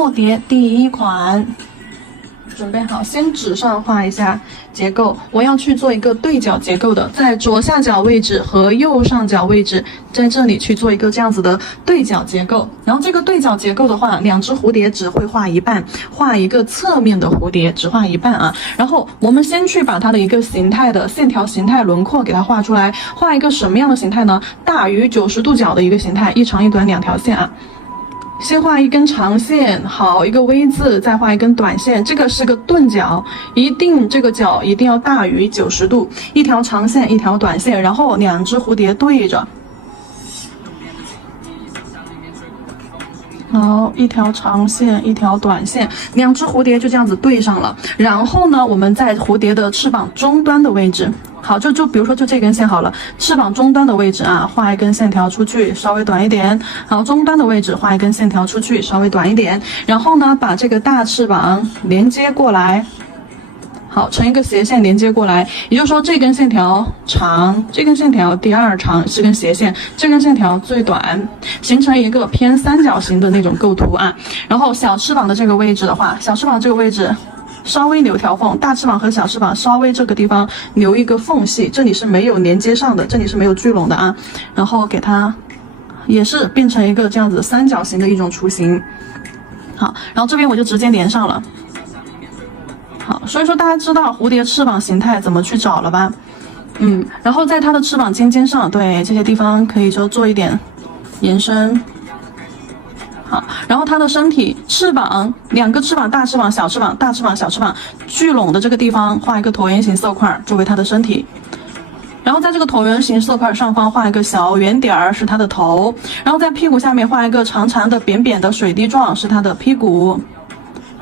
墨蝶第一款。准备好，先纸上画一下结构。我要去做一个对角结构的，在左下角位置和右上角位置，在这里去做一个这样子的对角结构。然后这个对角结构的话，两只蝴蝶只会画一半，画一个侧面的蝴蝶只画一半啊。然后我们先去把它的一个形态的线条形态轮廓给它画出来，画一个什么样的形态呢？大于90度角的一个形态，一长一短两条线啊。先画一根长线，好，一个 V 字，再画一根短线，这个是个钝角，这个角一定要大于90度，一条长线，一条短线，然后两只蝴蝶对着，好，一条长线，一条短线，两只蝴蝶就这样子对上了。然后呢，我们在蝴蝶的翅膀终端的位置。好，就比如说就这根线好了，翅膀终端的位置啊，画一根线条出去，稍微短一点。好，终端的位置画一根线条出去，稍微短一点。然后呢，把这个大翅膀连接过来，好，成一个斜线连接过来。也就是说，这根线条长，这根线条第二长是根斜线，这根线条最短，形成一个偏三角形的那种构图啊。然后小翅膀的这个位置的话，小翅膀这个位置。稍微留条缝，大翅膀和小翅膀稍微这个地方留一个缝隙，这里是没有连接上的，这里是没有聚拢的啊。然后给它也是变成一个这样子三角形的一种雏形。好，然后这边我就直接连上了。好，所以说大家知道蝴蝶翅膀形态怎么去找了吧？然后在它的翅膀尖尖上，对这些地方可以就做一点延伸。好，然后它的身体翅膀两个翅膀，大翅膀小翅膀，大翅膀小翅膀聚拢的这个地方画一个椭圆形色块作为它的身体，然后在这个椭圆形色块上方画一个小圆点儿是它的头，然后在屁股下面画一个长长的扁扁的水滴状是它的屁股。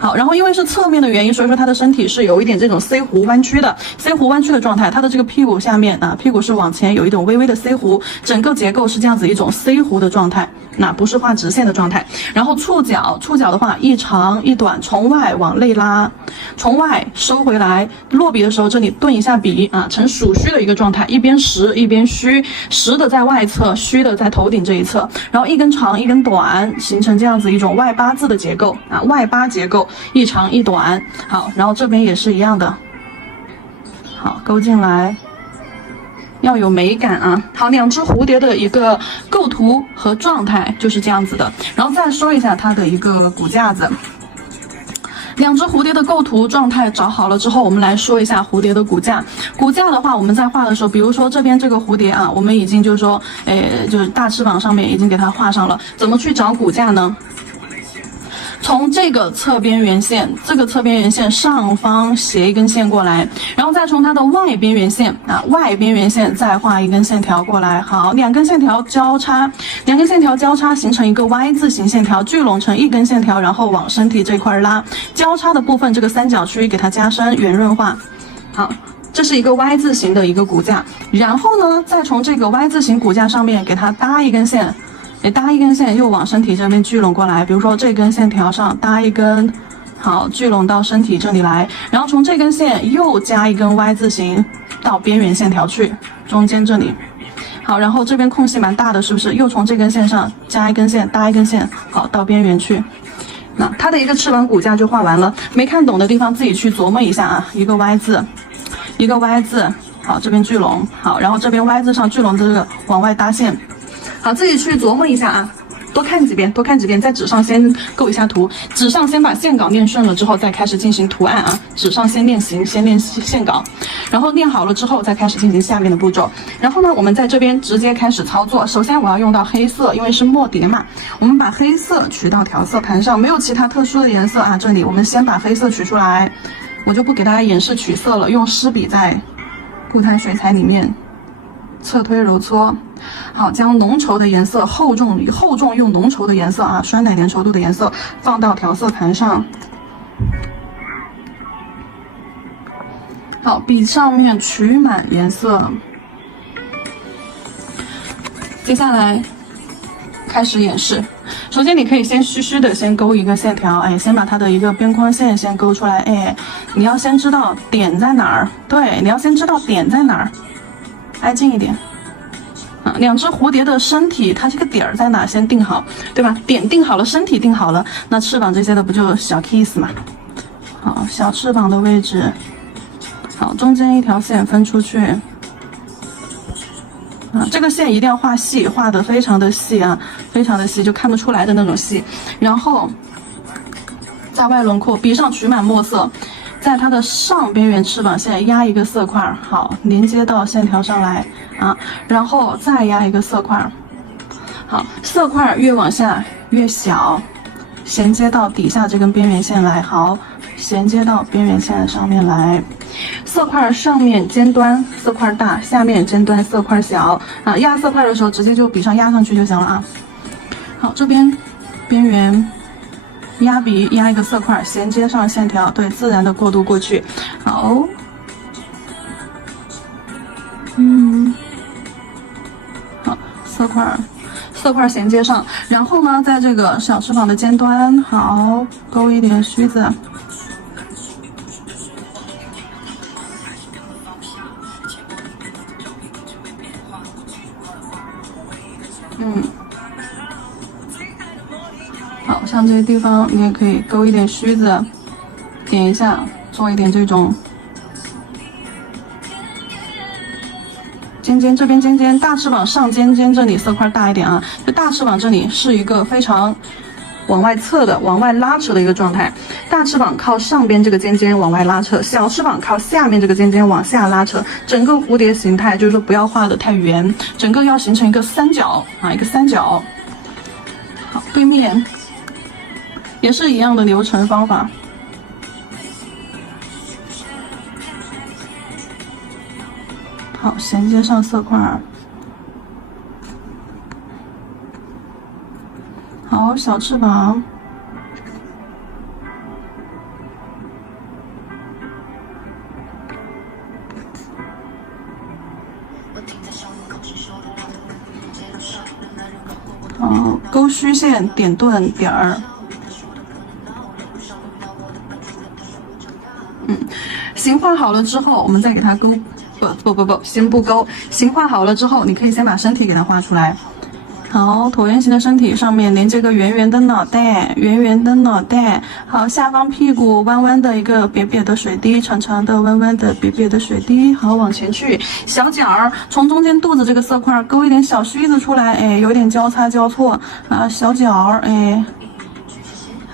好，然后因为是侧面的原因，所以说它的身体是有一点这种 C 弧弯曲的 ，C 弧弯曲的状态。它的这个屁股下面啊，屁股是往前有一种微微的 C 弧，整个结构是这样子一种 C 弧的状态，那不是画直线的状态。然后触角的话，一长一短，从外往内拉，从外收回来。落笔的时候，这里顿一下笔啊，呈属虚的一个状态，一边实一边虚，实的在外侧，虚的在头顶这一侧。然后一根长一根短，形成这样子一种外八字的结构啊，外八结构。一长一短，好，然后这边也是一样的，好，勾进来，要有美感啊。好，两只蝴蝶的一个构图和状态就是这样子的。然后再说一下它的一个骨架子。两只蝴蝶的构图状态找好了之后，我们来说一下蝴蝶的骨架。骨架的话，我们在画的时候，比如说这边这个蝴蝶啊，我们已经就是说，就是大翅膀上面已经给它画上了。怎么去找骨架呢？从这个侧边缘线，这个侧边缘线上方斜一根线过来，然后再从它的外边缘线啊，外边缘线再画一根线条过来。好，两根线条交叉，形成一个 Y 字形线条，聚拢成一根线条，然后往身体这块拉。交叉的部分这个三角区给它加深圆润化。好，这是一个 Y 字形的一个骨架。然后呢，再从这个 Y 字形骨架上面给它搭一根线。搭一根线又往身体这边聚拢过来，比如说这根线条上搭一根，好，聚拢到身体这里来，然后从这根线又加一根 Y 字形到边缘线条去，中间这里，好，然后这边空隙蛮大的，是不是？又从这根线上加一根线，搭一根线，好，到边缘去。那它的一个翅膀骨架就画完了，没看懂的地方自己去琢磨一下啊，一个 Y 字，一个 Y 字，好，这边聚拢，好，然后这边 Y 字上聚拢的这个往外搭线。好，自己去琢磨一下啊，多看几遍，在纸上先构一下图，纸上先把线稿练顺了之后，再开始进行图案啊。纸上先练习，先练线稿，然后练好了之后，再开始进行下面的步骤。然后呢，我们在这边直接开始操作。首先我要用到黑色，因为是墨蝶嘛，我们把黑色取到调色盘上，没有其他特殊的颜色啊。这里我们先把黑色取出来，我就不给大家演示取色了，用湿笔在固态水彩里面侧推揉搓。好，将浓稠的颜色厚重用浓稠的颜色啊，酸奶粘稠度的颜色放到调色盘上。好，笔上面取满颜色。接下来开始演示。首先你可以先虚虚的先勾一个线条，先把它的一个边框线先勾出来，你要先知道点在哪儿，对，你要先知道点在哪儿，挨近一点。两只蝴蝶的身体，它这个点儿在哪先定好，对吧？点定好了，身体定好了，那翅膀这些的不就小 kiss 嘛？好，小翅膀的位置，好，中间一条线分出去。这个线一定要画细，画的非常的细啊，非常的细，就看不出来的那种细。然后在外轮廓笔上取满墨色，在它的上边缘翅膀线压一个色块，好，连接到线条上来啊，然后再压一个色块，好，色块越往下越小，衔接到底下这根边缘线来，好，衔接到边缘线上面来。色块上面尖端色块大，下面尖端色块小啊。压色块的时候，直接就笔上压上去就行了啊。好，这边边缘压笔压一个色块，衔接上线条，对，自然的过渡过去。好，好，色块衔接上，然后呢，在这个小翅膀的尖端，好，勾一点须子。好像这些地方你也可以勾一点须子，点一下，做一点这种尖尖，这边尖尖，大翅膀上尖尖这里色块大一点啊，就大翅膀这里是一个非常往外侧的、往外拉扯的一个状态，大翅膀靠上边这个尖尖往外拉扯，小翅膀靠下面这个尖尖往下拉扯，整个蝴蝶形态就是说不要画的太圆，整个要形成一个三角啊，一个三角。好，对面也是一样的流程方法。好，衔接上色块。好，小翅膀。好，勾虚线，点顿点儿。形画好了之后，我们再给它勾。不，先不勾。形画好了之后，你可以先把身体给它画出来。好，椭圆形的身体上面连接个圆圆的脑袋，圆圆的脑袋。好，下方屁股弯弯的一个瘪瘪的水滴，长长的弯弯的瘪瘪的水滴。好，往前去，小脚儿从中间肚子这个色块勾一点小须子出来，哎，有点交叉交错啊，小脚儿，哎。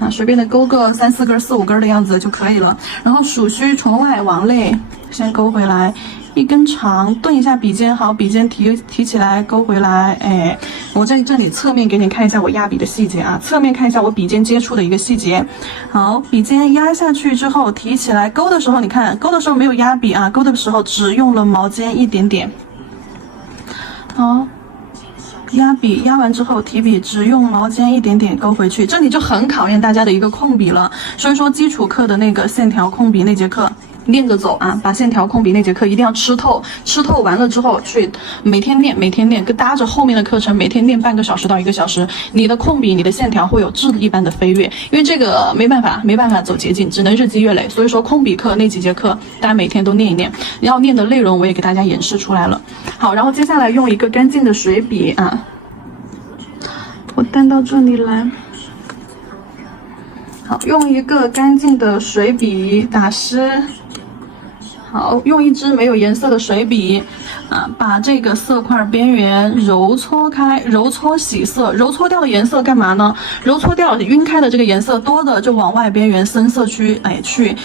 啊，随便的勾个3、4根、4、5根的样子就可以了。然后鼠须从外往内先勾回来，一根长，顿一下笔尖，好，笔尖提起来，勾回来。哎，我在这里侧面给你看一下我压笔的细节啊，侧面看一下我笔尖接触的一个细节。好，笔尖压下去之后提起来，勾的时候你看，勾的时候没有压笔啊，勾的时候只用了毛尖一点点。好。压笔压完之后提笔，只用毛尖一点点勾回去，这里就很考验大家的一个控笔了。所以说基础课的那个线条控笔那节课练着走啊，把线条控笔那节课一定要吃透，吃透完了之后去每天练，跟搭着后面的课程每天练半个小时到1个小时，你的控笔你的线条会有质一般的飞跃。因为这个没办法走捷径，只能日积月累。所以说控笔课那几节课大家每天都练一练，要练的内容我也给大家演示出来了。好，然后接下来用一个干净的水笔啊，我带到这里来。好，用一个干净的水笔打湿。好，用一支没有颜色的水笔啊，把这个色块边缘揉搓开，揉搓洗色。揉搓掉的颜色干嘛呢？揉搓掉晕开的这个颜色，多的就往外边缘深色区去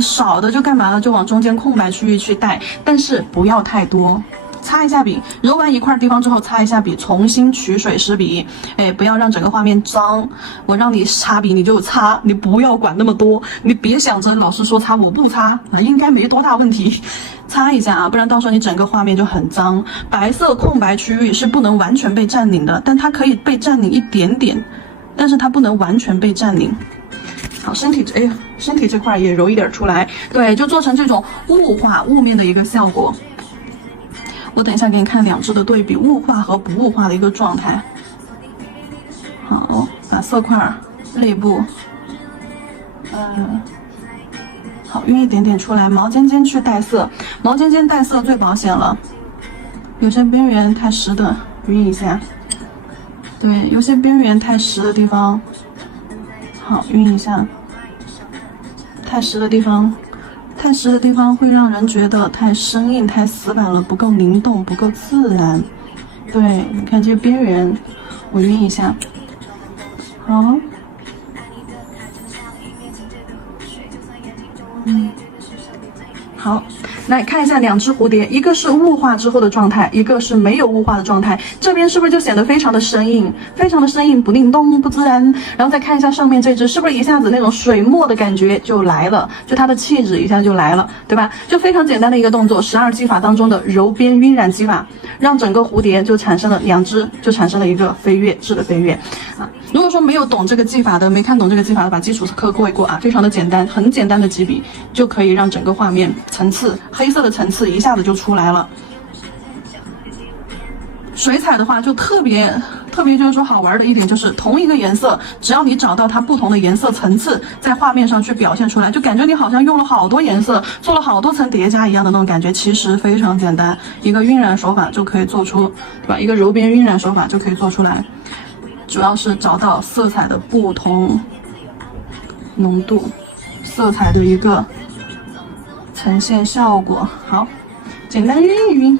少的就干嘛呢？就往中间空白区域去带，但是不要太多。擦一下笔，揉完一块地方之后擦一下笔，重新取水湿笔，不要让整个画面脏。我让你擦笔你就擦，你不要管那么多，你别想着老师说擦我不擦啊，应该没多大问题。擦一下啊，不然到时候你整个画面就很脏。白色空白区域是不能完全被占领的，但它可以被占领一点点，但是它不能完全被占领。好，身体这块也揉一点出来，对，就做成这种雾化雾面的一个效果。我等一下给你看两支的对比，雾化和不雾化的一个状态。好，把色块内部，好，晕一点点出来，毛尖尖去带色，毛尖尖带色最保险了。有些边缘太实的晕一下。对，有些边缘太实的地方，好晕一下。太实的地方会让人觉得太生硬、太死板了，不够灵动，不够自然。对，你看这些边缘，我晕一下。好。好，来看一下两只蝴蝶，一个是雾化之后的状态，一个是没有雾化的状态。这边是不是就显得非常的生硬，不灵动，不自然？然后再看一下上面这只，是不是一下子那种水墨的感觉就来了，就它的气质一下就来了，对吧？就非常简单的一个动作，12技法当中的柔边晕染技法，让整个蝴蝶就产生了两只，就产生了一个飞跃质的飞跃啊。如果说没有懂这个技法的，没看懂这个技法的，把基础课过一过啊，非常的简单，很简单的几笔就可以让整个画面层次，黑色的层次一下子就出来了。水彩的话就特别就是说好玩的一点就是同一个颜色，只要你找到它不同的颜色层次，在画面上去表现出来，就感觉你好像用了好多颜色，做了好多层叠加一样的那种感觉，其实非常简单，一个晕染手法就可以做出，对吧？一个柔边晕染手法就可以做出来。主要是找到色彩的不同浓度，色彩的一个呈现效果。好，简单晕一晕。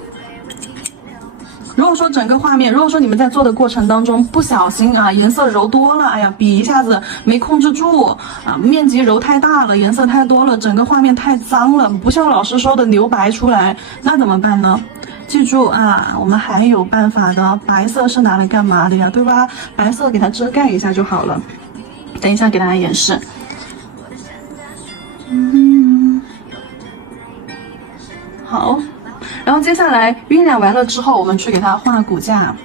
如果说整个画面，如果说你们在做的过程当中不小心啊，颜色揉多了，哎呀，笔一下子没控制住啊，面积揉太大了，颜色太多了，整个画面太脏了，不像老师说的留白出来，那怎么办呢？记住啊，我们还有办法的。白色是拿来干嘛的呀？对吧？白色给它遮盖一下就好了。等一下给大家演示。好，然后接下来晕染完了之后，我们去给它画骨架。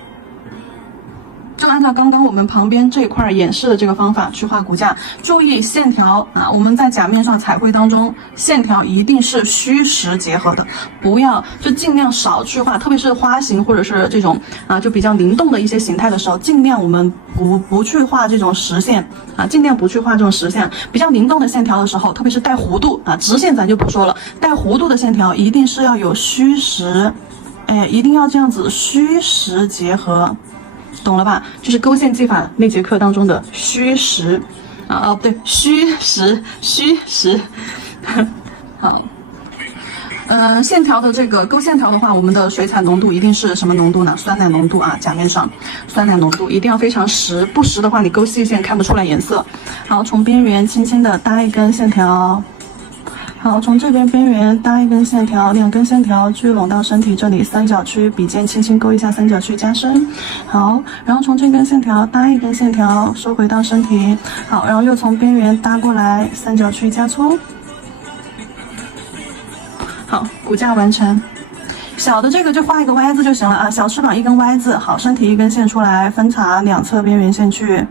就按照刚刚我们旁边这块演示的这个方法去画骨架，注意线条啊！我们在甲面上彩绘当中，线条一定是虚实结合的，不要就尽量少去画，特别是花形或者是这种啊就比较灵动的一些形态的时候，尽量我们不去画这种实线啊，尽量不去画这种实线。比较灵动的线条的时候，特别是带弧度啊，直线咱就不说了，带弧度的线条一定是要有虚实，哎，一定要这样子虚实结合。懂了吧？就是勾线技法那节课当中的虚实啊，不对，虚实。好，线条的这个勾线条的话，我们的水彩浓度一定是什么浓度呢？酸奶浓度啊，甲面上酸奶浓度一定要非常实，不实的话你勾细线看不出来颜色。好，从边缘轻轻的搭一根线条。好，从这边边缘搭一根线条，2根线条聚拢到身体这里，三角区，笔尖轻轻勾一下三角区加深。好，然后从这根线条搭一根线条，收回到身体。好，然后又从边缘搭过来，三角区加粗。好，骨架完成。小的这个就画一个 Y 字就行了啊，小翅膀一根 Y 字。好，身体一根线出来，分叉两侧边缘线去。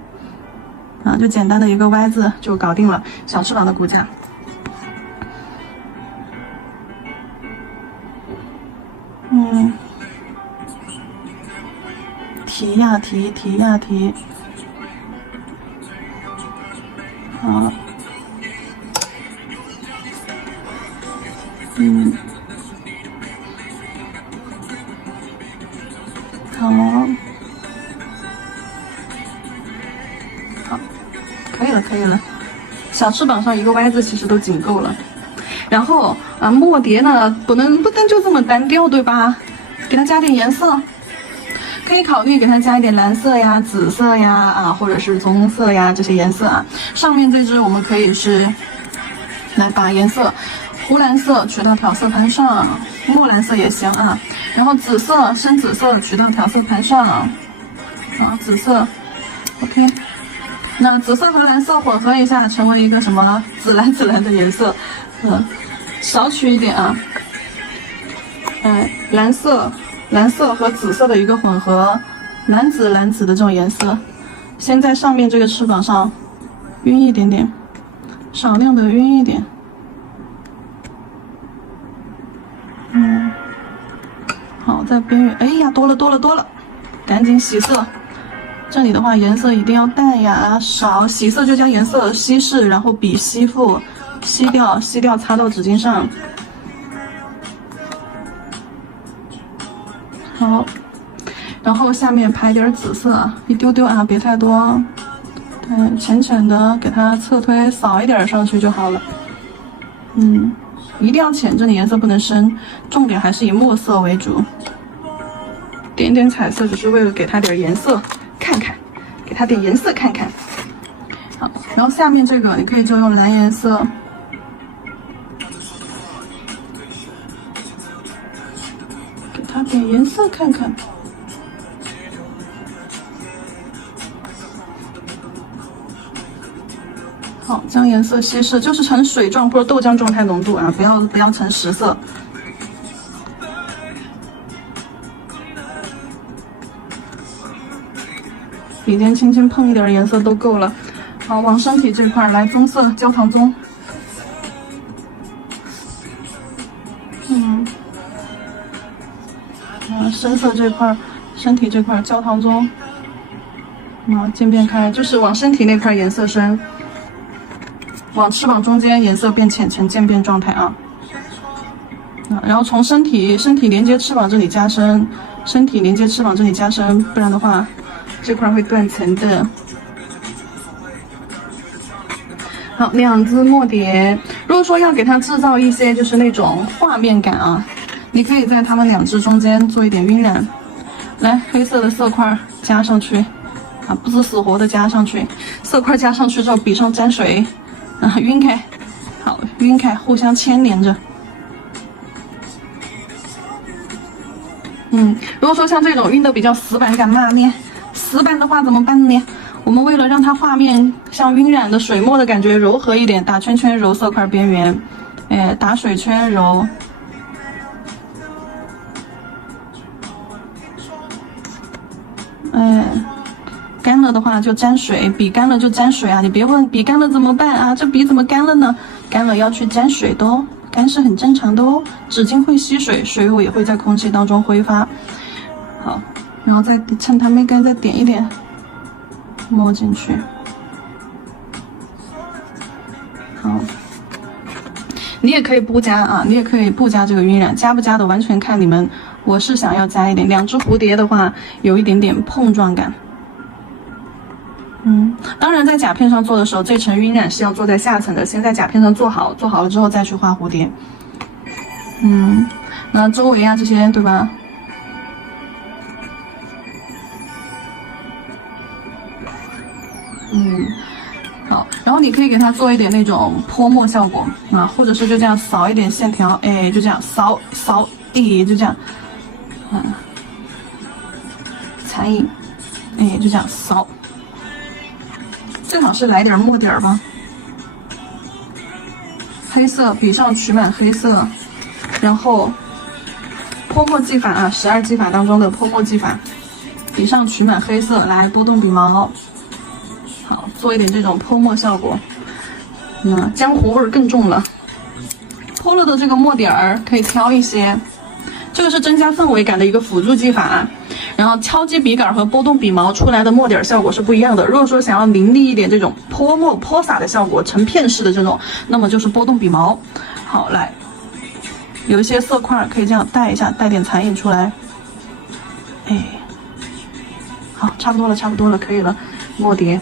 啊，就简单的一个 Y 字就搞定了，小翅膀的骨架。提呀提，好，好，可以了，小翅膀上一个 Y 字其实都仅够了。然后啊，墨蝶呢不能就这么单调，对吧？给它加点颜色。可以考虑给它加一点蓝色呀、紫色呀啊，或者是棕色呀这些颜色啊。上面这只我们可以是来把颜色，湖蓝色取到调色盘上，墨蓝色也行啊。然后紫色、深紫色取到调色盘上，啊，紫色 ，OK。那紫色和蓝色混合一下，成为一个什么紫蓝的颜色，少取一点啊。蓝色和紫色的一个混合，蓝紫的这种颜色，先在上面这个翅膀上晕一点点，少量的晕一点。好，在边缘，哎呀，多了，赶紧洗色。这里的话，颜色一定要淡雅，少洗色就将颜色稀释，然后笔吸附，吸掉，擦到纸巾上。好，然后下面排点紫色，一丢丢啊，别太多。对，浅浅的给它侧推扫一点上去就好了。一定要浅，这里颜色不能深，重点还是以墨色为主。点点彩色只是为了给它点颜色看看，给它点颜色看看。好，然后下面这个你可以就用蓝颜色。给它点颜色看看。好，将颜色稀释，就是呈水状或者豆浆状态浓度啊，不要呈实色。笔尖轻轻碰一点颜色都够了。好，往身体这块来，棕色焦糖棕。深色这块，身体这块焦糖棕。渐变开，就是往身体那块颜色深。往翅膀中间颜色变浅，呈渐变状态啊。然后从身体连接翅膀这里加深，身体连接翅膀这里加深，不然的话这块会断层的。好，2支墨碟。如果说要给它制造一些就是那种画面感啊，你可以在它们2支中间做一点晕染。来，黑色的色块加上去啊，不是死活的加上去，色块加上去之后笔上沾水。晕开，好，晕开，互相牵连着。如果说像这种晕的比较死板感嘛呢，死板的话怎么办呢？我们为了让它画面像晕染的水墨的感觉柔和一点，打圈圈揉色块边缘，打水圈揉。干了的话就沾水，笔干了就沾水啊！你别问笔干了怎么办啊？这笔怎么干了呢？干了要去沾水的哦，干是很正常的哦。纸巾会吸水，水雾也会在空气当中挥发。好，然后再趁它没干再点一点抹进去。好，你也可以不加啊，你也可以不加这个晕染，加不加的完全看你们。我是想要加一点，2只蝴蝶的话有一点点碰撞感。当然在甲片上做的时候，这层晕染是要做在下层的，先在甲片上做好，做好了之后再去画蝴蝶。那周围啊这些对吧？好，然后你可以给它做一点那种泼墨效果啊，或者是就这样扫一点线条，就这样扫，就这样，残影，就这样扫。最好是来点墨点吧，黑色，笔上取满黑色，然后泼墨技法啊，12技法当中的泼墨技法，笔上取满黑色，来拨动笔毛，好，做一点这种泼墨效果，江湖味更重了。泼了的这个墨点儿可以挑一些，这个是增加氛围感的一个辅助技法。然后敲击笔杆和拨动笔毛出来的墨点效果是不一样的。如果说想要凌厉一点这种泼墨泼洒的效果，成片式的这种，那么就是拨动笔毛。好，来，有一些色块可以这样带一下，带点残影出来。好，差不多了，可以了。墨碟，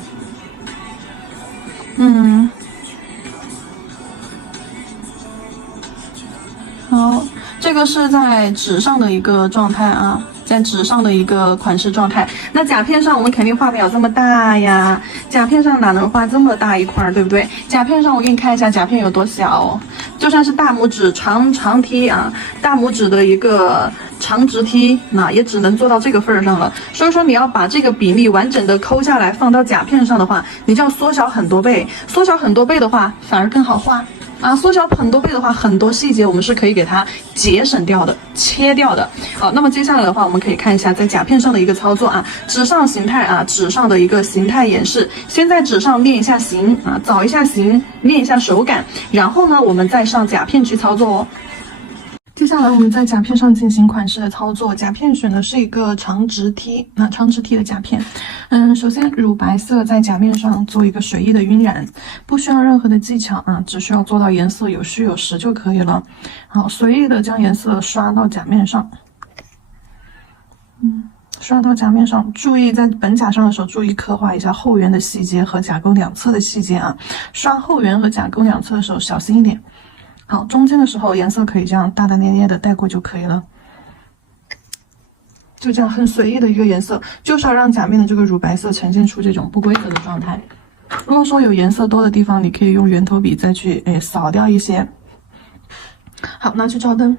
好，这个是在纸上的一个状态啊。在纸上的一个款式状态，那甲片上我们肯定画不了这么大呀，甲片上哪能画这么大一块，对不对？甲片上我给你看一下甲片有多小，就算是大拇指长梯啊，大拇指的一个长直梯，那也只能做到这个份儿上了。所以说你要把这个比例完整的抠下来放到甲片上的话，你就要缩小很多倍，缩小很多倍的话反而更好画。缩小很多倍的话，很多细节我们是可以给它节省掉的、切掉的。好，那么接下来的话，我们可以看一下在甲片上的一个操作啊，纸上形态啊，纸上的一个形态演示。先在纸上练一下形啊，找一下形，练一下手感，然后呢，我们再上甲片去操作哦。接下来我们在甲片上进行款式的操作，甲片选的是一个长直梯，长直梯的甲片。首先乳白色在甲面上做一个水液的晕染，不需要任何的技巧啊，只需要做到颜色有虚有实就可以了。好，随意的将颜色刷到甲面上，刷到甲面上，注意在本甲上的时候，注意刻画一下后缘的细节和甲沟两侧的细节啊。刷后缘和甲沟两侧的时候小心一点。好，中间的时候颜色可以这样大大咧咧的带过就可以了。就这样很随意的一个颜色，就是要让甲面的这个乳白色呈现出这种不规则的状态。如果说有颜色多的地方，你可以用圆头笔再去扫掉一些。好，拿去照灯。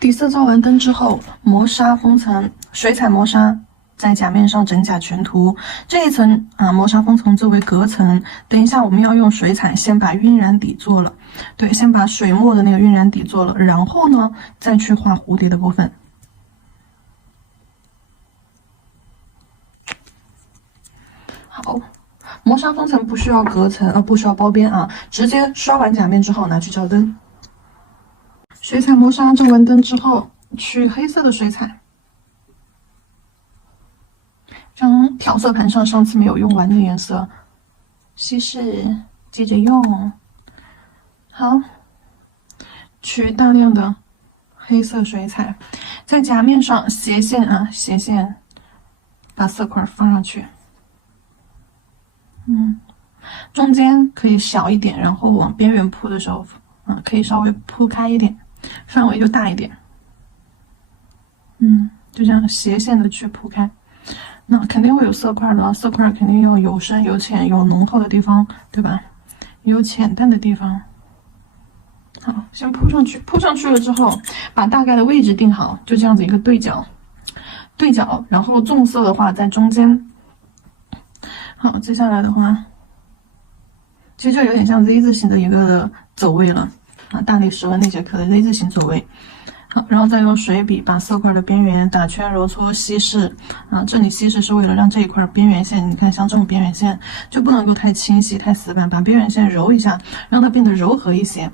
底色照完灯之后，磨砂封层，水彩磨砂在甲面上整甲全涂。这一层磨砂封层作为隔层，等一下我们要用水彩先把晕染底做了，对，先把水墨的那个晕染底做了，然后呢再去画蝴蝶的部分。好，磨砂封层不需要隔层不需要包边啊，直接刷完甲面之后拿去照灯。水彩磨砂照完灯之后，取黑色的水彩，将调色盘上上次没有用完的颜色稀释，接着用。好，取大量的黑色水彩，在甲面上斜线斜线把色块放上去。中间可以小一点，然后往边缘铺的时候，可以稍微铺开一点，范围就大一点。就这样斜线的去铺开。那肯定会有色块的，色块肯定要有深有浅，有浓厚的地方，对吧？有浅淡的地方。好，先铺上去，铺上去了之后，把大概的位置定好，就这样子一个对角，对角，然后重色的话在中间。好，接下来的话，其实就有点像 Z 字形的一个走位了大理石纹那节课的 Z 字形走位。好，然后再用水笔把色块的边缘打圈、揉搓、稀释这里稀释是为了让这一块边缘线，你看像这种边缘线就不能够太清晰、太死板，把边缘线揉一下，让它变得柔和一些。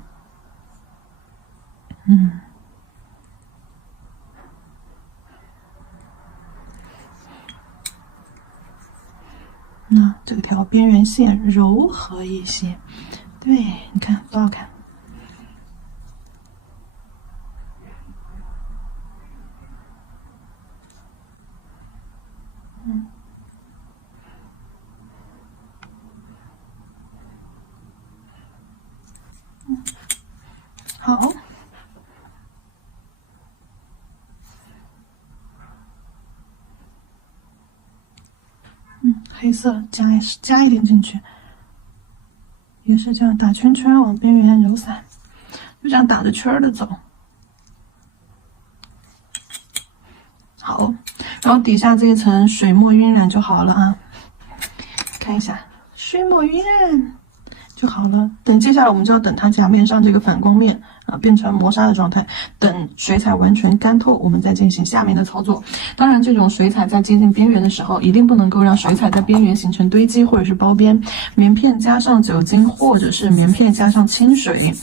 那这条边缘线柔和一些，对，你看多好看。好，黑色加一点进去，也是这样打圈圈往边缘揉散，就这样打着圈的走。好，然后底下这一层水墨晕染就好了看一下，水墨晕染就好了。等接下来我们就要等它甲面上这个反光面变成磨砂的状态，等水彩完全干透，我们再进行下面的操作。当然，这种水彩在接近边缘的时候，一定不能够让水彩在边缘形成堆积或者是包边。棉片加上酒精，或者是棉片加上清水，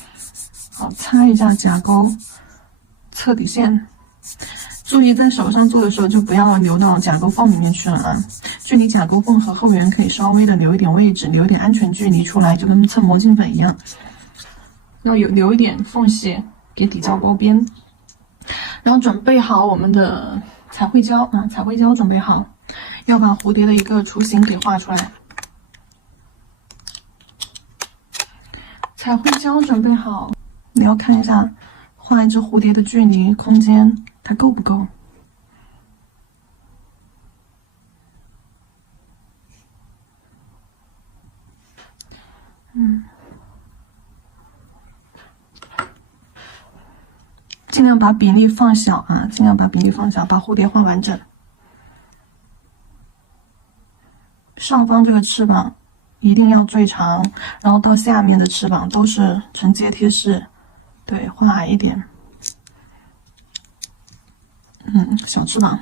好，擦一下甲沟，测底线。注意在手上做的时候，就不要留到甲沟缝里面去了距离甲沟缝和后缘可以稍微的留一点位置，留一点安全距离出来，就跟测磨镜粉一样。要留一点缝隙给底胶包边，然后准备好我们的彩绘胶彩绘胶准备好，要把蝴蝶的一个雏形给画出来。彩绘胶准备好，你要看一下画一只蝴蝶的距离空间它够不够。尽量把比例放小尽量把比例放小，把蝴蝶画完整。上方这个翅膀一定要最长，然后到下面的翅膀都是呈阶梯式，对，画矮一点。小翅膀。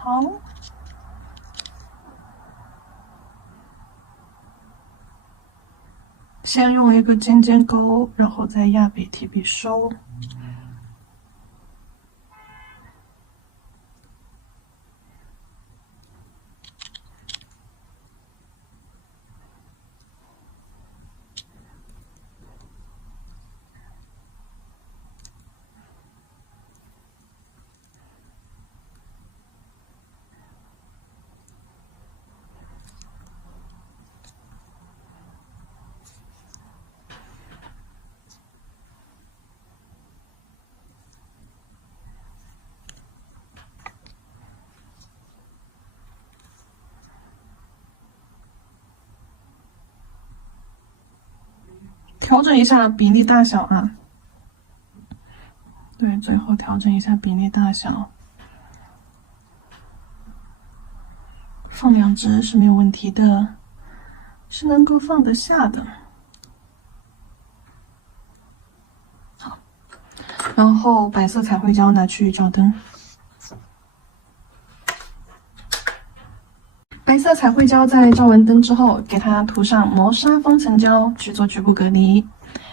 好。先用一个尖尖钩，然后再压笔提笔收。调整一下比例大小啊，对，最后调整一下比例大小，放2支是没有问题的，是能够放得下的。好，然后白色彩绘胶拿去照灯。白色彩绘胶在照完灯之后，给它涂上磨砂封层胶去做局部隔离。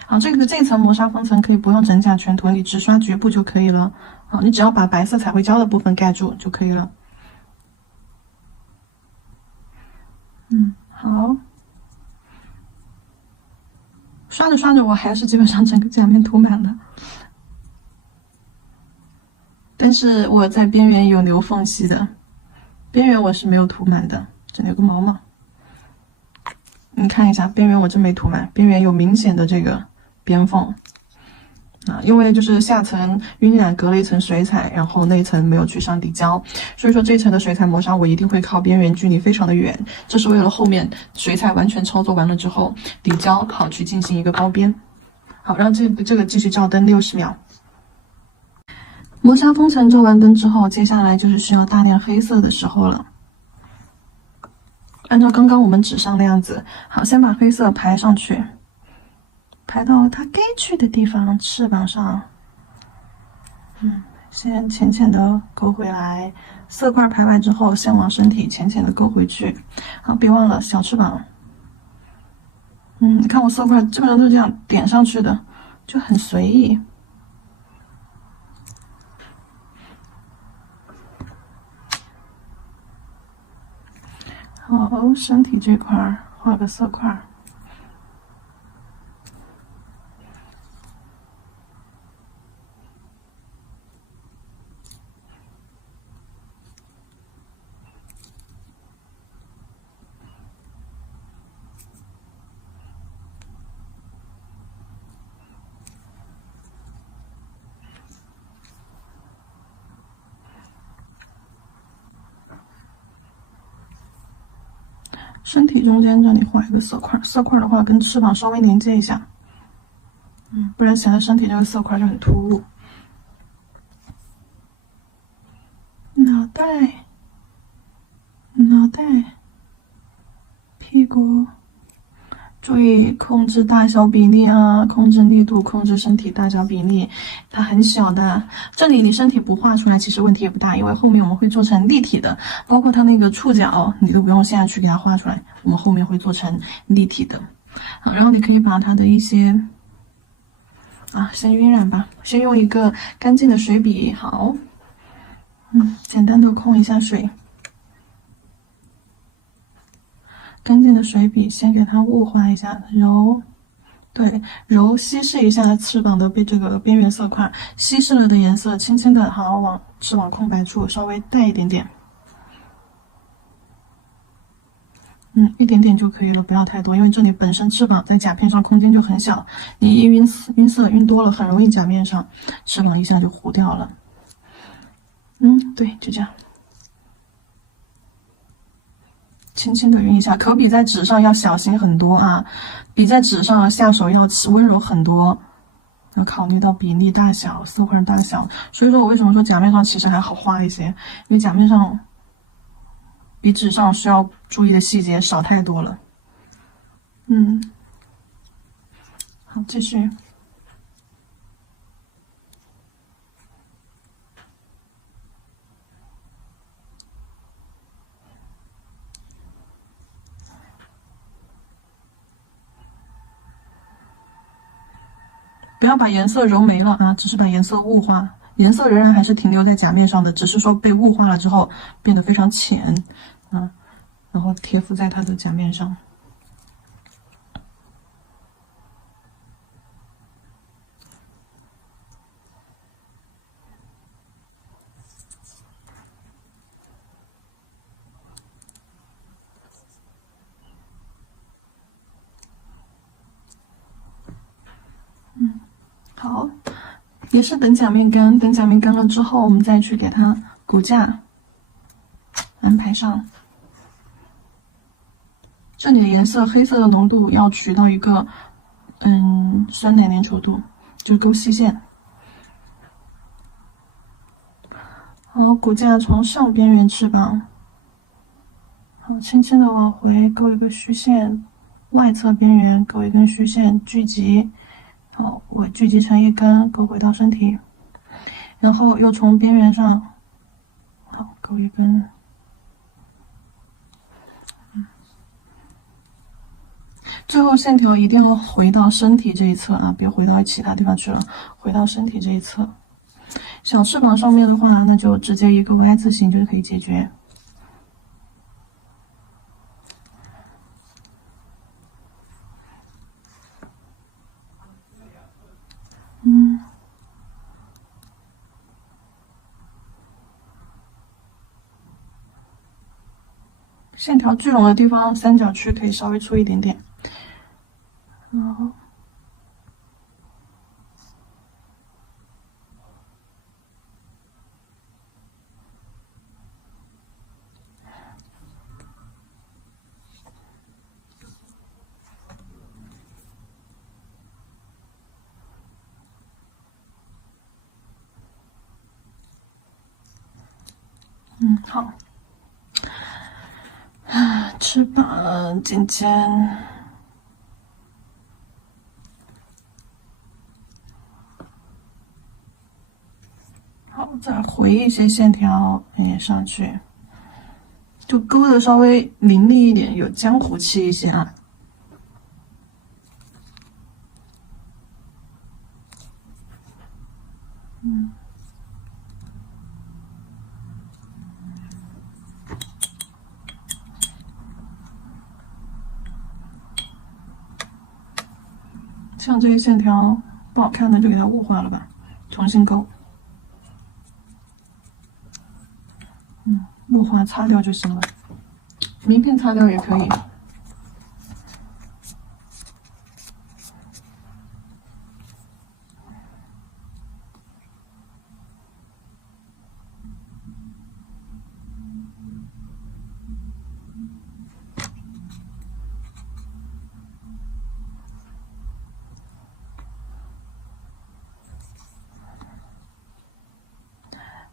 好，这层磨砂封层可以不用整甲全涂，你只刷局部就可以了。好，你只要把白色彩绘胶的部分盖住就可以了。好。刷着刷着，我还是基本上整个甲面涂满了，但是我在边缘有留缝隙的，边缘我是没有涂满的，这里有个毛毛。你看一下边缘，我真没涂满，边缘有明显的这个边缝啊，因为就是下层晕染隔了一层水彩，然后那一层没有去上底胶，所以说这一层的水彩磨砂我一定会靠边缘距离非常的远，这是为了后面水彩完全操作完了之后，底胶好去进行一个包边。好，让这个继续照灯60秒。磨砂封层照完灯之后，接下来就是需要大量黑色的时候了。按照刚刚我们纸上的样子，好，先把黑色排上去，排到它该去的地方，翅膀上。先浅浅的勾回来，色块排完之后，先往身体浅浅的勾回去。好，别忘了小翅膀。你看我色块基本上都是这样点上去的，就很随意。好，身体这块画个色块。身体中间这里画一个色块，色块的话跟翅膀稍微连接一下，不然显得身体这个色块就很突兀。脑袋，屁股，注意控制大小比例啊，控制力度，控制身体大小比例，它很小的。这里你身体不画出来，其实问题也不大，因为后面我们会做成立体的，包括它那个触角，你都不用现在去给它画出来，我们后面会做成立体的。好，然后你可以把它的一些先晕染吧，先用一个干净的水笔，好，简单的控一下水。干净的水笔先给它雾化一下，揉稀释一下翅膀的这个边缘色块，稀释了的颜色轻轻的好往翅膀空白处稍微带一点点，一点点就可以了，不要太多，因为这里本身翅膀在甲片上空间就很小，你一晕色晕多了，很容易甲面上翅膀一下就糊掉了。对，就这样。轻轻的晕一下，可比在纸上要小心很多啊，比在纸上下手要温柔很多，要考虑到比例大小、色块大小。所以说我为什么说甲面上其实还好画一些，因为甲面上比纸上需要注意的细节少太多了。好，继续。不要把颜色揉没了啊，只是把颜色雾化，颜色仍然还是停留在甲面上的，只是说被雾化了之后变得非常浅啊，然后贴附在它的甲面上。好，也是等甲面干，等甲面干了之后，我们再去给它骨架安排上。这里的颜色黑色的浓度要取到一个酸奶粘稠度，就是勾细线。好，骨架从上边缘翅膀，好，轻轻的往回勾一个虚线，外侧边缘勾一根虚线，聚集。好，我聚集成一根，勾回到身体，然后又从边缘上，好，勾一根。最后线条一定要回到身体这一侧啊，别回到其他地方去了，回到身体这一侧。小翅膀上面的话，那就直接一个 Y 字形就可以解决。线条聚拢的地方，三角区可以稍微粗一点点。然后，好。翅膀尖尖，好，再回一些线条上去，就勾的稍微凌厉一点，有江湖气一些啊。像这些线条不好看的就给它雾化了吧，重新勾。雾化擦掉就行了，名片擦掉也可以。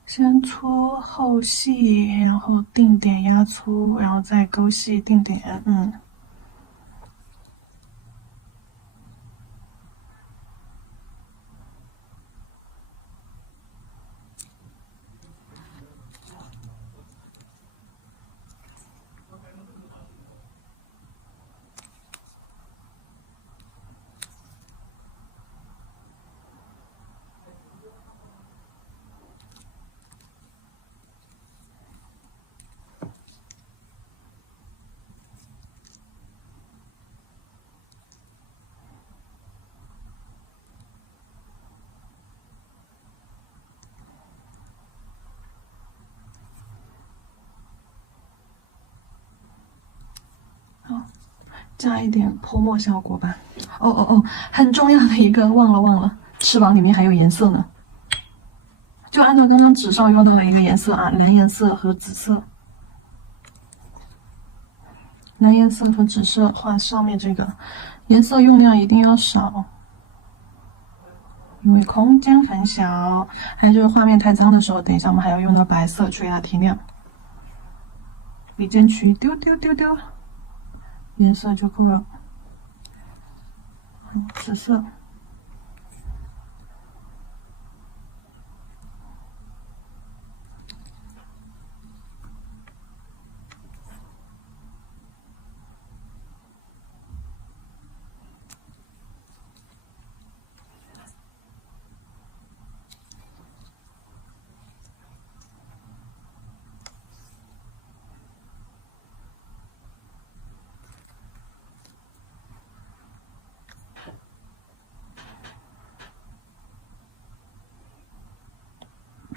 先粗后细，然后定点压粗，然后再勾细定点。加一点泼墨效果吧。哦，很重要的一个忘了，翅膀里面还有颜色呢。就按照刚刚纸上用到的一个颜色啊，蓝颜色和紫色。蓝颜色和紫色画上面这个，颜色用量一定要少，因为空间很小。还有就是画面太脏的时候，等一下我们还要用到白色去给它提亮。笔尖取丢，颜色就够了。紫色。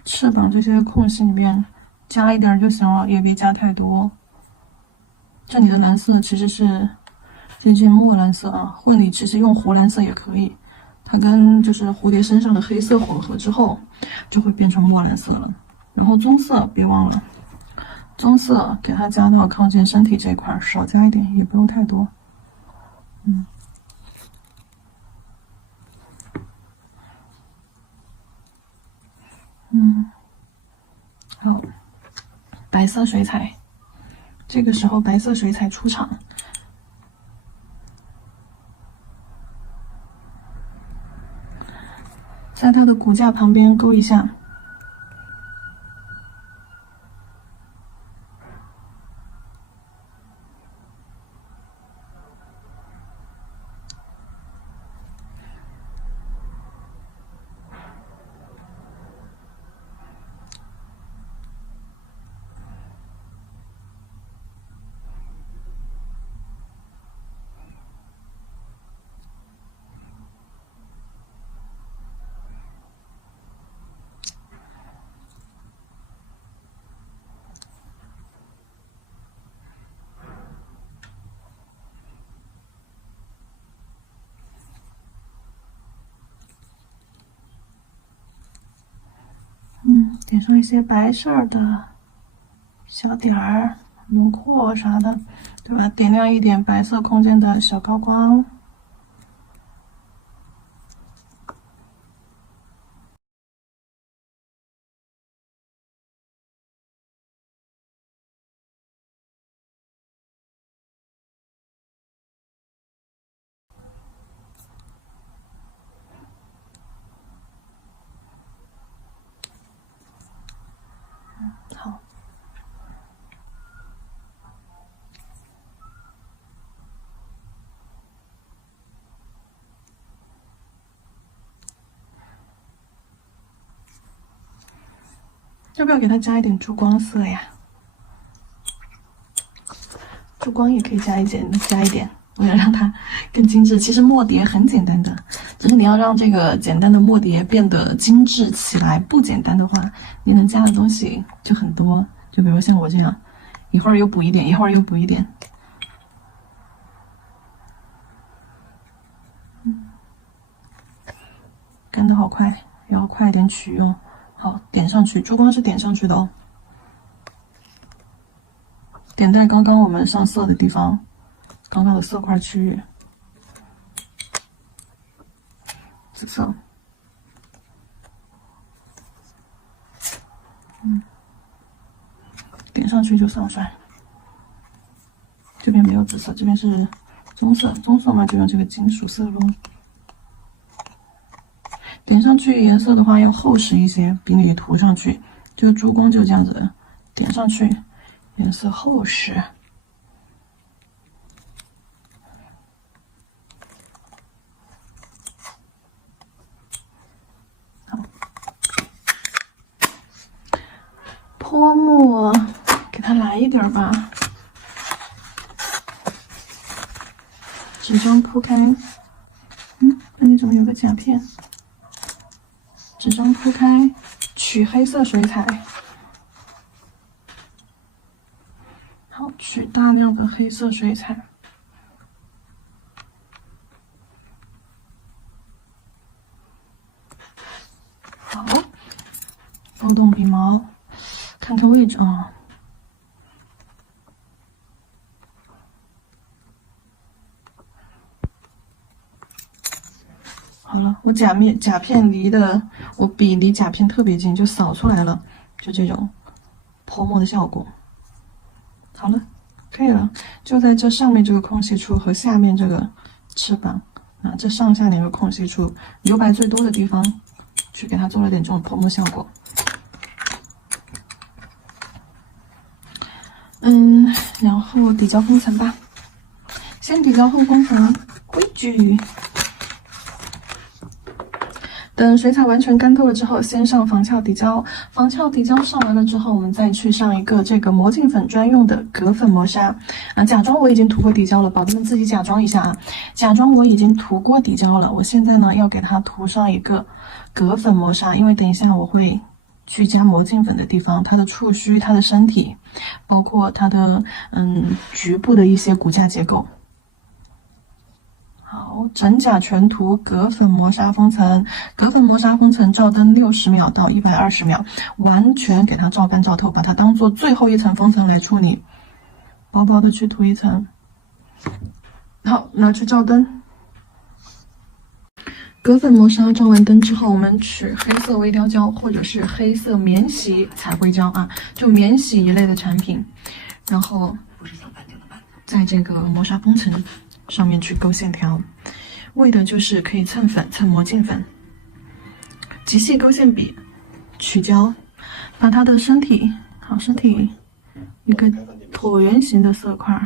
翅膀这些空隙里面加一点就行了，也别加太多。这里的蓝色其实是接近墨蓝色啊，或者你其实用湖蓝色也可以，它跟就是蝴蝶身上的黑色混合之后，就会变成墨蓝色了。然后棕色别忘了，棕色给它加到靠近身体这一块，少加一点，也不用太多。好，白色水彩，这个时候白色水彩出场，在它的骨架旁边勾一下。点上一些白色的小点儿、轮廓啥的，对吧？点亮一点白色空间的小高光。好。要不要给它加一点珠光色呀？珠光也可以加一点，为了让它更精致。其实墨蝶很简单的，只是你要让这个简单的墨蝶变得精致起来。不简单的话，你能加的东西就很多。就比如像我这样，一会儿又补一点，一会儿又补一点。干得好快，要快一点取用。好，点上去，珠光是点上去的哦，点在刚刚我们上色的地方，刚刚的色块区域。紫色，点上去就上色。这边没有紫色，这边是棕色，棕色嘛就用这个金属色咯。点上去颜色的话要厚实一些，比你涂上去，这个珠光就这样子，点上去颜色厚实。好，泼墨给它来一点吧，纸张铺开。那里怎么有个甲片？纸张铺开，取黑色水彩。好，取大量的黑色水彩。好，拨动笔毛，看看位置啊。好了，我甲片离的，我笔离甲片特别近，就扫出来了，就这种泼墨的效果。好了，可以了，就在这上面这个空隙处和下面这个翅膀啊，这上下两个空隙处，留白最多的地方，去给它做了点这种泼墨效果。然后底胶工程吧，先底胶后工程，规矩。等水彩完全干透了之后，先上防翘底胶。防翘底胶上完了之后，我们再去上一个这个魔镜粉专用的隔粉磨砂。假装我已经涂过底胶了，宝贝们自己假装一下啊。假装我已经涂过底胶了，我现在呢要给它涂上一个隔粉磨砂，因为等一下我会去加魔镜粉的地方，它的触须、它的身体，包括它的局部的一些骨架结构。好，整甲全涂隔粉磨砂封层，隔粉磨砂封层照灯60秒到120秒，完全给它照干照透，把它当做最后一层封层来处理，薄薄的去涂一层。好，拿去照灯。隔粉磨砂照完灯之后，我们取黑色微雕胶或者是黑色免洗彩绘胶啊，就免洗一类的产品，然后在这个磨砂封层上面去勾线条，为的就是可以蹭粉、蹭魔镜粉。极细勾线笔，取胶，把它的身体，好，身体一个椭圆形的色块，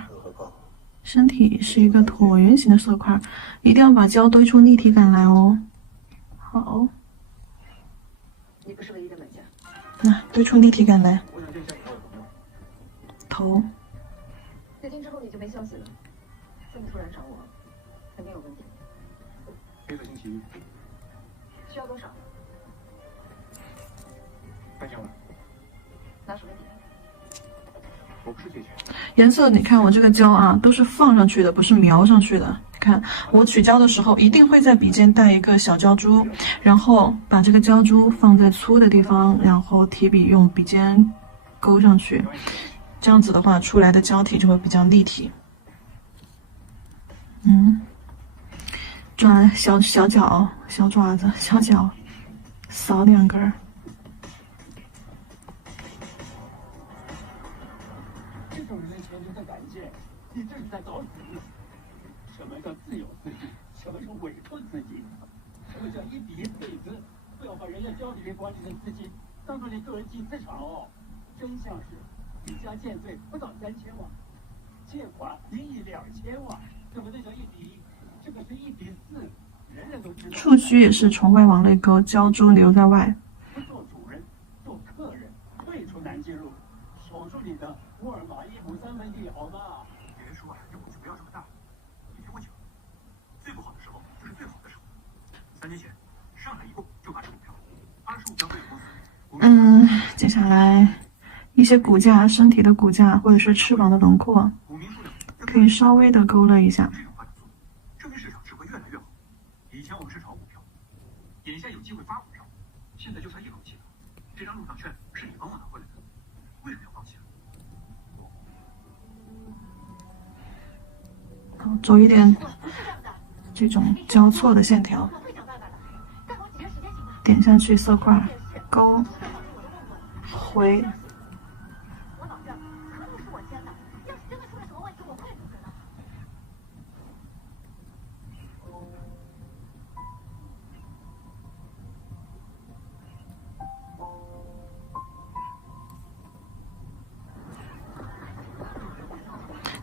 身体是一个椭圆形的色块，一定要把胶堆出立体感来哦。好，你不是唯一的买家，那堆出立体感来。头。决定之后你就没消息了，这么突然找我，肯定有问题。这个星期一需要多少？3000万。拿什么抵？我不是借钱。颜色你看我这个胶啊，都是放上去的，不是描上去的。看我取胶的时候，一定会在笔尖带一个小胶珠，然后把这个胶珠放在粗的地方，然后提笔用笔尖勾上去，这样子的话出来的胶体就会比较立体。抓小脚、小爪子、小脚，扫2根儿。这种人的前途的感觉，你这是在找死！什么叫自由自己？什么是委托自己？什么叫一笔一子？不要把人家交给管理的资金当做你个人净资产哦。真相是，一家欠税不到3000万，借款1亿2千万，怎么那叫一笔？这个是1比4，人人都知道。触须也是从外往内勾，胶珠留在外。不做主人，做客人，退出南京路，守住你的沃尔玛1亩3分地，好吗？别说啊，这股子不要这么大。你听我讲，最不好的时候就是最好的时候。3年前，上海一共就8只股票，25家对公司。接下来一些骨架、身体的骨架或者是翅膀的轮廓，股民数量可以稍微的勾勒一下。这种发展速度，证明市场只会越来越好。以前我们是炒股票，眼下有机会发股票，现在就差一口气了。这张入场券是你帮我拿回来的，为什么要放弃了？好，走一点这种交错的线条，点下去色块，勾回。我保证，合同是我签的，要是真的出了什么问题，我会负责的。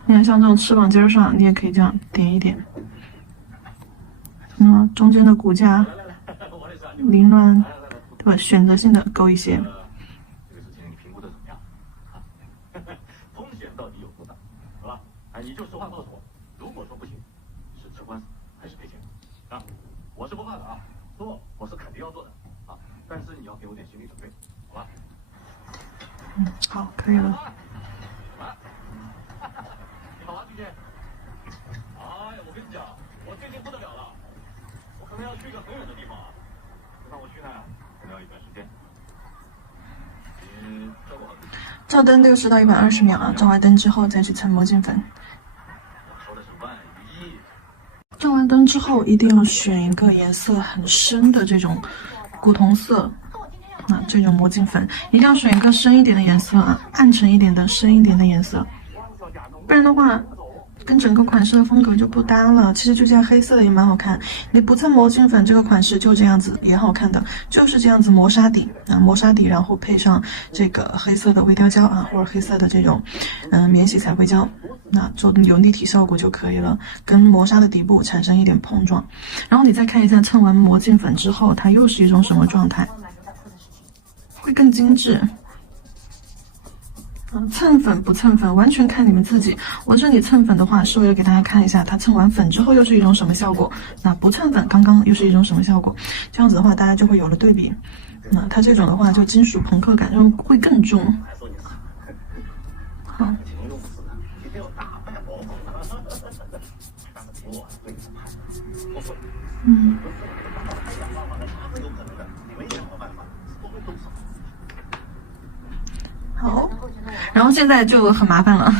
你看，像这种翅膀尖上，你也可以这样点一点。中间的骨架凌乱，对吧？选择性的勾一些。这个事情你评估的怎么样？风险到底有多大？好吧，你就实话告诉我。如果说不行，是吃官司还是赔钱？啊，我是不怕的啊，做我是肯定要做的啊，但是你要给我点心理准备，好吧？好，可以了。你好啊，俊杰。哎呀，我跟你讲，我最近不得了了，我可能要去一个很远的地方啊。让我去呢，可能要一段时间。你照顾好自己。照灯60到120秒啊，照完灯之后再去蹭魔镜粉。我说的是万一。照完灯之后，一定要选一个颜色很深的这种古铜色。这种魔镜粉一定要选一个深一点的颜色啊，暗沉一点的、深一点的颜色，不然的话跟整个款式的风格就不搭了。其实就这样黑色的也蛮好看，你不蹭魔镜粉，这个款式就这样子也好看的，就是这样子磨砂底啊，磨砂底，然后配上这个黑色的微雕胶啊，或者黑色的这种免洗彩绘胶，那就有立体效果就可以了，跟磨砂的底部产生一点碰撞。然后你再看一下蹭完魔镜粉之后，它又是一种什么状态？会更精致。蹭粉不蹭粉，完全看你们自己。我这里蹭粉的话，是为了给大家看一下它蹭完粉之后又是一种什么效果。那不蹭粉，刚刚又是一种什么效果？这样子的话，大家就会有了对比。那它这种的话，就金属朋克感就会更重。好。好，然后现在就很麻烦了。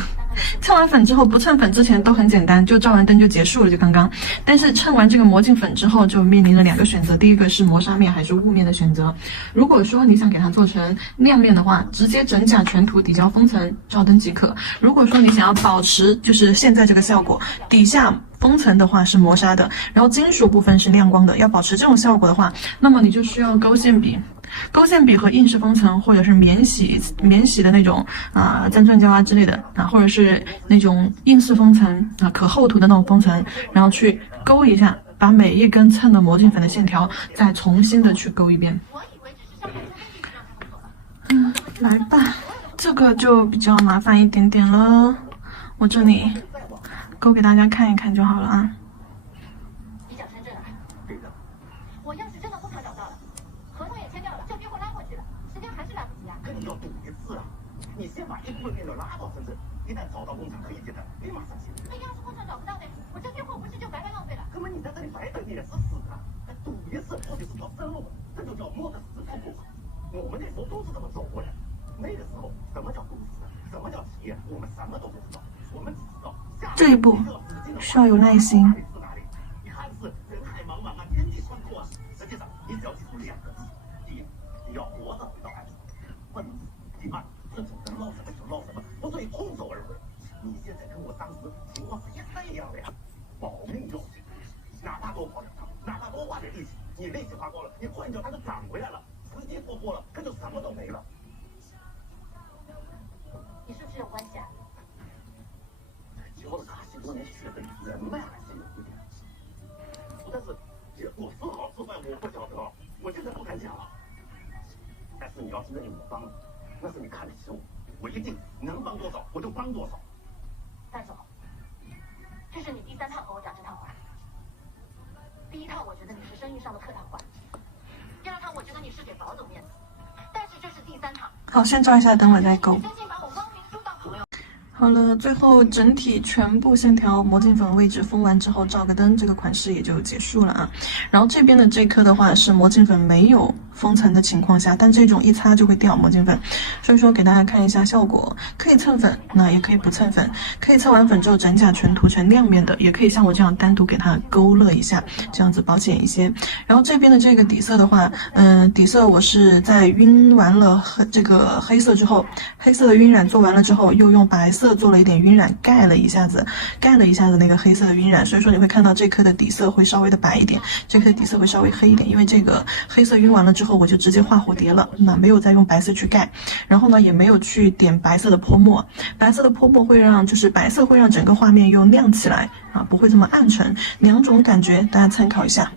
蹭完粉之后，不蹭粉之前都很简单，就照完灯就结束了，就刚刚。但是蹭完这个魔镜粉之后，就面临了2个选择，第一个是磨砂面还是雾面的选择。如果说你想给它做成亮面的话，直接整甲全涂底胶封层照灯即可。如果说你想要保持就是现在这个效果，底下封层的话是磨砂的，然后金属部分是亮光的，要保持这种效果的话，那么你就需要勾线笔。勾线笔和硬式封层，或者是免洗的那种粘串胶之类的或者是那种硬式封层可厚涂的那种封层，然后去勾一下，把每一根蹭的魔镜粉的线条再重新的去勾一遍。来吧，这个就比较麻烦一点点了，我这里勾给大家看一看就好了啊。你讲深圳啊？我要是真的不想找到了，合同也签掉了，这边会拉过去了，时间还是来不及啊。可你要赌一次啊！你先把一部分面料拉到深圳，一旦找到工厂可以接单，立马上线。那要是工厂找不到呢？我这批货不是就白白浪费了？哥们，你在这里白等你也是死的。赌一次或许是条生路，这就叫摸着石头过河。我们那时候都是这么走过来。那个时候什么叫公司，什么叫企业，我们什么都不知道，我们只知道这一步需要有耐心。你看似人海茫茫啊，天地宽阔啊，实际上你只要记住2个字：第一，你要活着回到岸上；笨死；第二，这种能捞什么就捞什么，不至于空手而回。你现在跟我当时情况是一模一样的呀，保命要紧，哪怕多跑2趟，哪怕多花点力气，你力气花光了，你换脚它就涨回来了，时机错过了，可就什么都没了。你是不是有关系啊？教了卡西多年学的人脉还是有一点，但是结果是好是坏我不晓得，我现在不敢讲了。但是你要是认我帮，那是你看得起我，我一定能帮多少我就帮多少。范总，这是你第3趟和我讲这趟话。第1趟我觉得你是生意上的客套话，第2趟我觉得你是给保总面子，但是这是第3趟。好，先照一下灯，我再勾。真心把我光明书当朋友。好了，最后整体全部线条魔镜粉位置封完之后，照个灯，这个款式也就结束了啊。然后这边的这颗的话是魔镜粉没有封层的情况下，但这种一擦就会掉魔镜粉，所以说给大家看一下效果，可以蹭粉，那也可以不蹭粉，可以蹭完粉之后整甲全涂成亮面的，也可以像我这样单独给它勾勒一下，这样子保险一些。然后这边的这个底色的话，底色我是在晕完了这个黑色之后，黑色的晕染做完了之后，又用白色做了一点晕染，盖了一下子那个黑色的晕染，所以说你会看到这颗的底色会稍微的白一点，这颗的底色会稍微黑一点，因为这个黑色晕完了之后，我就直接画蝴蝶了，那没有再用白色去盖，然后呢也没有去点白色的泼墨，白色的泼墨会让白色会让整个画面又亮起来啊，不会这么暗沉，2种感觉大家参考一下。